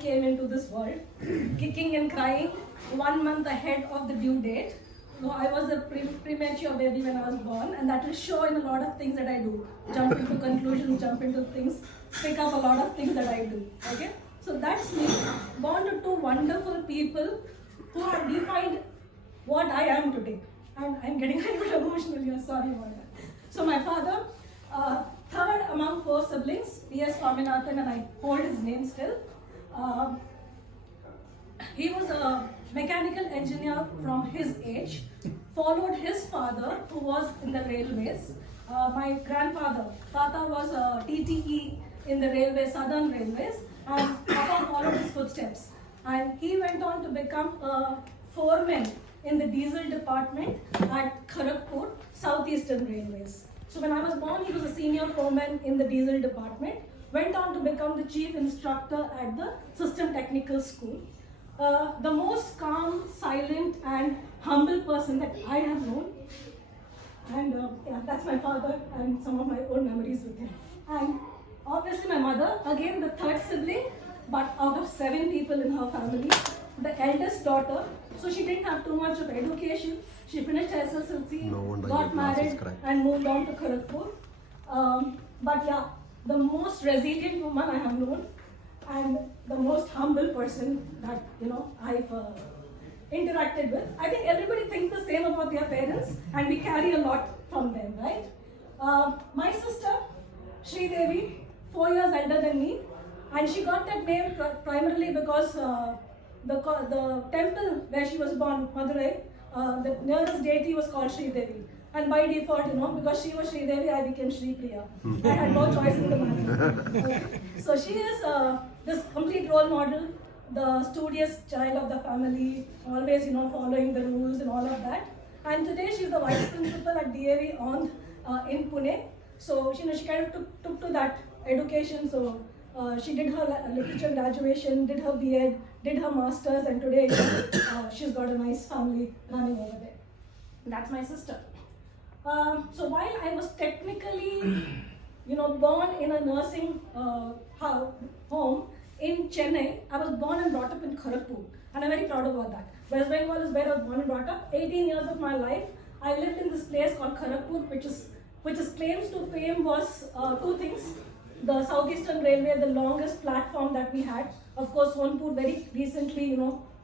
came into this world, kicking and crying 1 month ahead of the due date. So I was a premature baby when I was born, and that will show in a lot of things that I do. Jump into conclusions, jump into things, pick up a lot of things that I do. Okay? So that's me, born to two wonderful people who have defined what I am today. And I'm getting a little bit emotional here, sorry about that. So my father, third among four siblings, Priya Swaminathan, and I hold his name still. He was a mechanical engineer from his age, followed his father who was in the railways. My grandfather, Tata, was a TTE in the railways, Southern Railways, and Papa followed his footsteps. And he went on to become a foreman in the diesel department at Kharagpur, Southeastern Railways. So when I was born, he was a senior foreman in the diesel department, went on to become the chief instructor at the System Technical School. The most calm, silent and humble person that I have known. And yeah, that's my father and some of my own memories with him. And obviously my mother, again the third sibling, but out of 7 people in her family, the eldest daughter. So she didn't have too much of education. She finished SSLC, got married and moved on to Kharagpur. But yeah, the most resilient woman I have known, and the most humble person that I've interacted with. I think everybody thinks the same about their parents, and we carry a lot from them, right? My sister, Sri Devi, 4 years elder than me, and she got that name primarily because the temple where she was born, Madurai, the nearest deity was called Sri Devi. And by default, because she was Sri Devi, I became Shri Priya. I had no choice in the matter. So she is this complete role model, the studious child of the family, always, following the rules and all of that. And today she's the vice principal at DAV on in Pune. So she kind of took to that education. So she did her literature graduation, did her B.Ed, did her masters, and today she's got a nice family running over there. That's my sister. So while I was technically, born in a nursing home in Chennai, I was born and brought up in Kharagpur, and I'm very proud about that. West Bengal is where I was born and brought up. 18 years of my life, I lived in this place called Kharagpur, which is claims to fame was 2 things. The Southeastern Railway, the longest platform that we had. Of course, Sonpur very recently,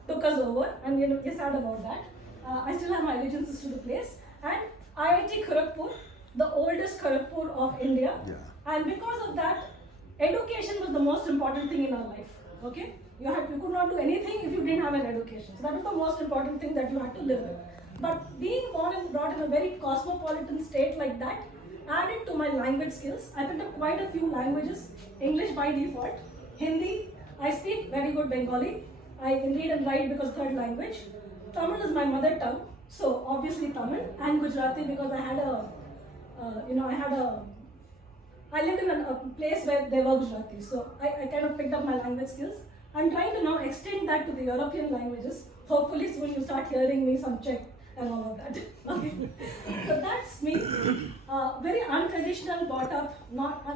took us over, and we're sad about that. I still have my allegiances to the place. And IIT Kharagpur, the oldest Kharagpur of India. Yeah. And because of that, education was the most important thing in our life. Okay? You could not do anything if you didn't have an education. So that was the most important thing that you had to live with. But being born and brought in a very cosmopolitan state like that, added to my language skills. I picked up quite a few languages. English by default, Hindi, I speak very good Bengali. I can read and write because third language. Tamil is my mother tongue, so obviously Tamil, and Gujarati because I lived in a place where there were Gujaratis, so I kind of picked up my language skills. I'm trying to now extend that to the European languages. Hopefully soon you start hearing me some Czech and all of that. Okay. So that's me. Very untraditional, brought up,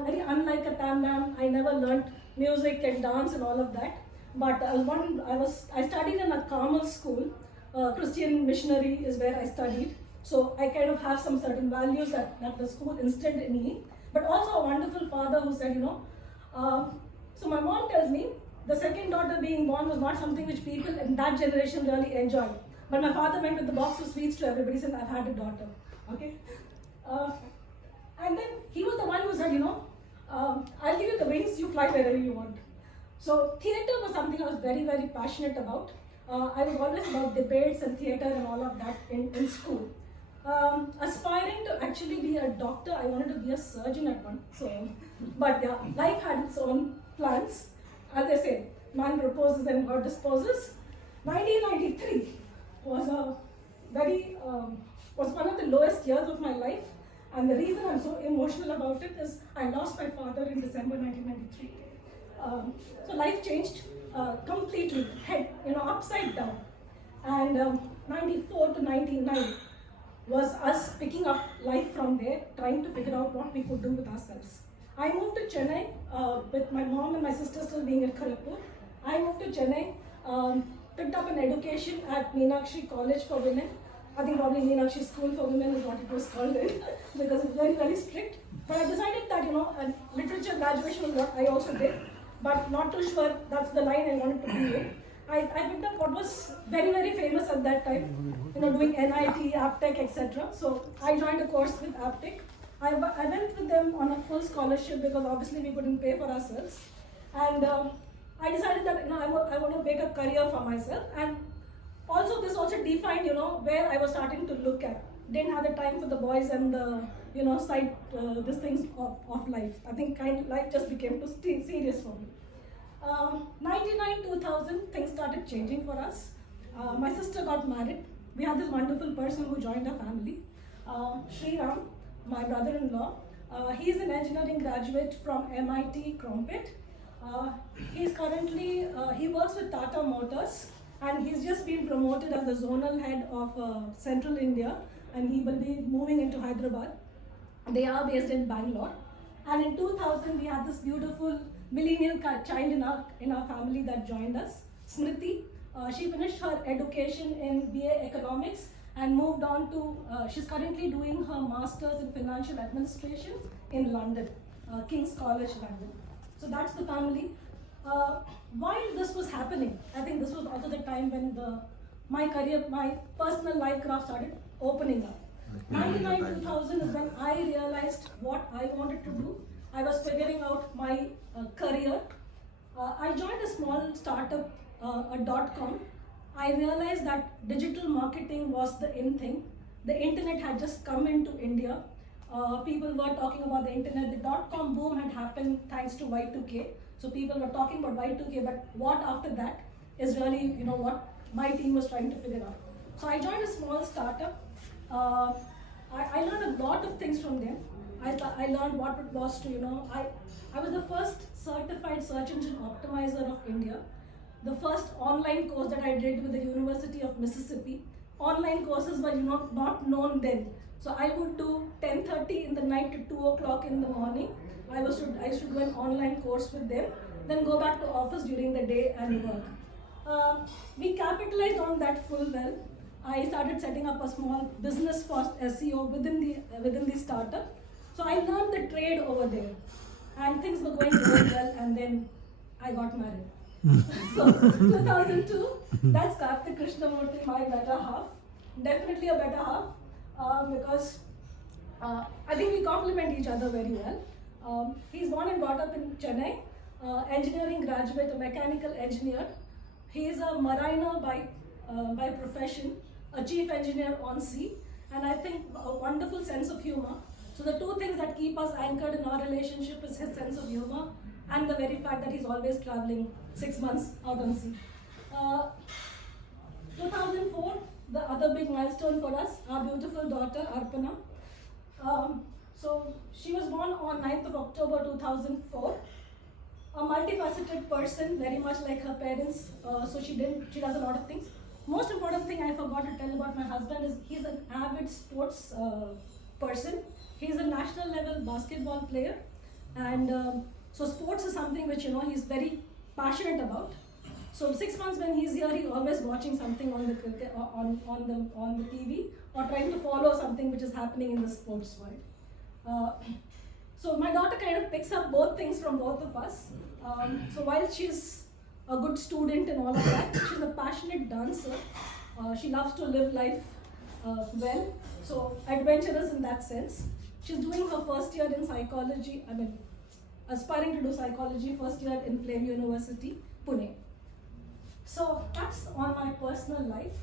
very unlike a tam-dam. I never learnt music and dance and all of that. But I studied in a Carmel school. Christian missionary is where I studied. So I kind of have some certain values that the school instilled in me. But also a wonderful father who said, so my mom tells me the second daughter being born was not something which people in that generation really enjoyed. But my father went with the box of sweets to everybody saying, I've had a daughter. Okay? And then he was the one who said, I'll give you the wings, you fly wherever you want. So theatre was something I was very, very passionate about. I was always about debates and theatre and all of that in school. Aspiring to actually be a doctor, I wanted to be a surgeon at one. But yeah, life had its own plans. As they say, man proposes and God disposes. 1993 was one of the lowest years of my life, and the reason I'm so emotional about it is I lost my father in December 1993. So life changed completely, upside down. And 94 to 99 was us picking up life from there, trying to figure out what we could do with ourselves. I moved to Chennai with my mom and my sister still being at Kharagpur. I I moved to Chennai, picked up an education at Meenakshi College for Women. I think probably Meenakshi School for Women is what it was called then, because it's very, very strict. But I decided that, a literature graduation was what I also did, but not too sure that's the line I wanted to be in. I picked up what was very, very famous at that time, doing NIT, Aptech, etc. So I joined a course with Aptech. I went with them on a full scholarship because obviously we couldn't pay for ourselves. And I decided that I want to make a career for myself. And also this also defined where I was starting to look at. Didn't have the time for the boys and the side these things of life. I think life just became too serious for me. 99, 2000, things started changing for us. My sister got married. We had this wonderful person who joined our family, Sriram, my brother-in-law. He is an engineering graduate from MIT Crumpet. He's currently, he works with Tata Motors, and he's just been promoted as the zonal head of Central India, and he will be moving into Hyderabad. They are based in Bangalore. And in 2000, we had this beautiful millennial child in our family that joined us, Smriti. She finished her education in BA Economics and moved on to, she's currently doing her Masters in Financial Administration in London, King's College, London. So that's the family. While this was happening, I think this was also the time when my career, my personal life graph started opening up. 99, 2000 is when I realized what I wanted to do. I was figuring out my career. I joined a small startup, a .com. I realized that digital marketing was the in thing. The internet had just come into India. People were talking about the internet. The .com boom had happened thanks to Y2K. So people were talking about Y2K, but what after that is really, what my team was trying to figure out. So I joined a small startup. I learned a lot of things from them. I learned what it was to, I was the first certified search engine optimizer of India. The first online course that I did with the University of Mississippi. Online courses were, not known then. So I would do 10:30 in the night to 2 o'clock in the morning. I used to do an online course with them, then go back to office during the day and work. We capitalized on that full well. I started setting up a small business for SEO within the startup. So I learned the trade over there, and things were going very well. And then I got married. So 2002, that's Karthik Krishnamurthy, my better half. Definitely a better half because I think we complement each other very well. He's born and brought up in Chennai, engineering graduate, a mechanical engineer. He is a mariner by profession, a chief engineer on sea, and I think a wonderful sense of humor. So the two things that keep us anchored in our relationship is his sense of humor and the very fact that he's always traveling 6 months out on sea. 2004, the other big milestone for us, our beautiful daughter Arpana. So she was born on 9th of October 2004. A multifaceted person, very much like her parents. So she does a lot of things. Most important thing I forgot to tell about my husband is he's an avid sports person. He's a national level basketball player, and so sports is something which he's very passionate about. So 6 months when he's here, he's always watching something on the TV or trying to follow something which is happening in the sports world. So my daughter kind of picks up both things from both of us. So while she's a good student and all of that, she's a passionate dancer. She loves to live life well, so adventurous in that sense. She's doing her first year in psychology, aspiring to do psychology, first year in Flame University, Pune. So that's on my personal life,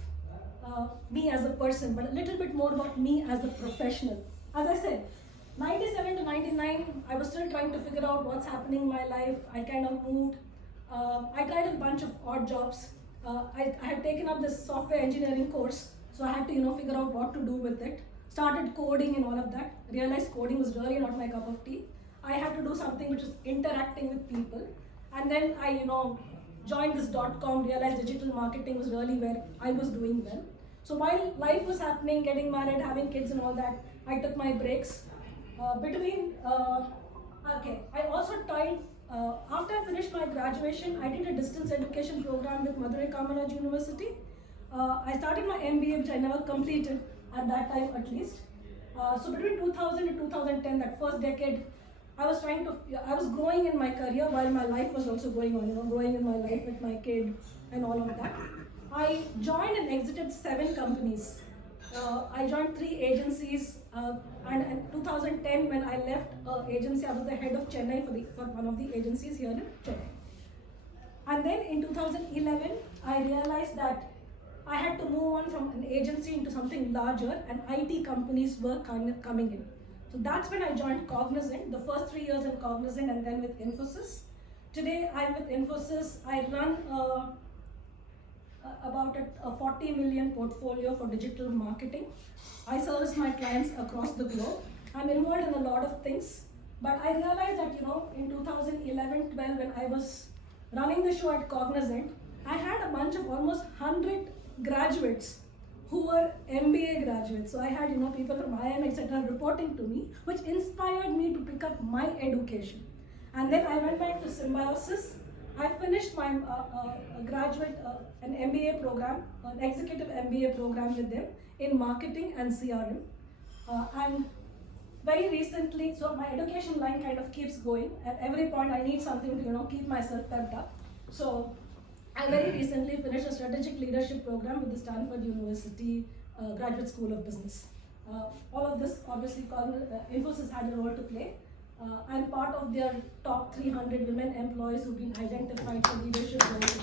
me as a person, but a little bit more about me as a professional. As I said, 97 to 99, I was still trying to figure out what's happening in my life. I kind of moved. I tried a bunch of odd jobs. I had taken up this software engineering course, so I had to figure out what to do with it. Started coding and all of that. Realized coding was really not my cup of tea. I had to do something which was interacting with people. And then I joined this .com, realized digital marketing was really where I was doing well. So while life was happening, getting married, having kids and all that, I took my breaks. I also After I finished my graduation, I did a distance education program with Madurai Kamaraj University. I started my MBA, which I never completed at that time at least. So between 2000 and 2010, that first decade, I was growing in my career while my life was also going on, growing in my life with my kid and all of that. I joined and exited 7 companies. I joined 3 agencies, and in 2010, when I left agency, I was the head of Chennai for one of the agencies here in Chennai. And then in 2011, I realized that I had to move on from an agency into something larger, and IT companies were kind of coming in. So that's when I joined Cognizant, the first 3 years in Cognizant and then with Infosys. Today I'm with Infosys. I run about a 40 million portfolio for digital marketing. I service my clients across the globe. I'm involved in a lot of things, but I realized that in 2011-12, when I was running the show at Cognizant, I had a bunch of almost 100 graduates who were MBA graduates. So I had people from IIM etc. reporting to me, which inspired me to pick up my education. And then I went back to Symbiosis. I finished my an MBA program, an executive MBA program with them in marketing and CRM. And very recently, so my education line kind of keeps going. At every point, I need something to keep myself pepped up. So I very recently finished a strategic leadership program with the Stanford University Graduate School of Business. All of this, obviously, Infosys had a role to play. I'm part of their top 300 women employees who've been identified for leadership roles.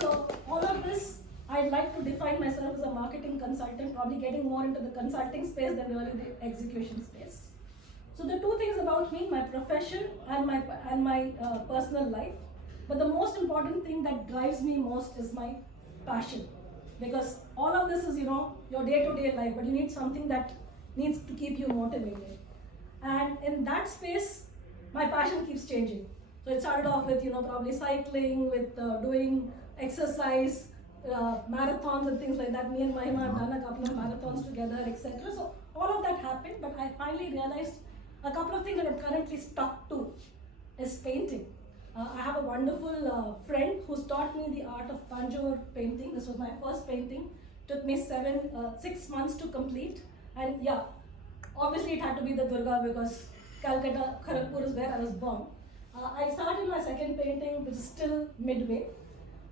So all of this, I'd like to define myself as a marketing consultant, probably getting more into the consulting space than really the execution space. So the 2 things about me, my profession and my personal life. But the most important thing that drives me most is my passion. Because all of this is, your day-to-day life, but you need something that needs to keep you motivated. And in that space, my passion keeps changing. So it started off with, probably cycling, with doing exercise, marathons and things like that. Me and Mahima have done a couple of marathons together, etc. So all of that happened, but I finally realized a couple of things that I'm currently stuck to is painting. I have a wonderful friend who's taught me the art of Tanjore painting. This was my first painting. Took me 6 months to complete. And yeah, obviously it had to be the Durga because Calcutta, Kharagpur is where I was born. I started my second painting, which is still midway.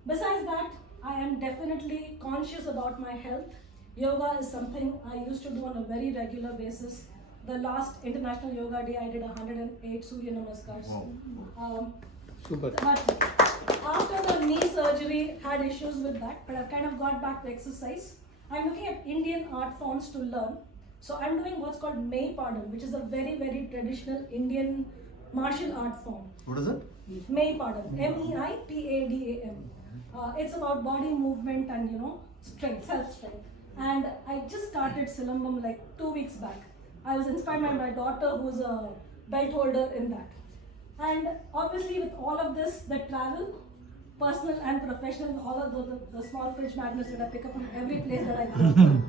Besides that, I am definitely conscious about my health. Yoga is something I used to do on a very regular basis. The last International Yoga Day, I did 108 Surya Namaskars. Super. But after the knee surgery, had issues with that, but I've kind of got back to exercise. I'm looking at Indian art forms to learn. So I'm doing what's called Maipadam, which is a very, very traditional Indian martial art form. What is it? Maipadam, M-E-I-P-A-D-A-M. It's about body movement and strength, self-strength. And I just started Silambam like 2 weeks back. I was inspired by my daughter, who's a belt holder in that. And obviously with all of this, the travel, personal and professional, all of the small fridge magnets that I pick up from every place that I go.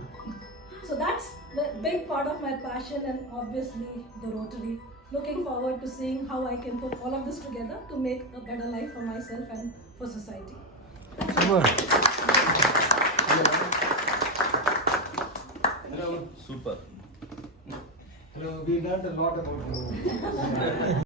So that's the big part of my passion, and obviously the Rotary. Looking forward to seeing how I can put all of this together to make a better life for myself and for society. Super. Hello. Super. Hello, we learned a lot about you.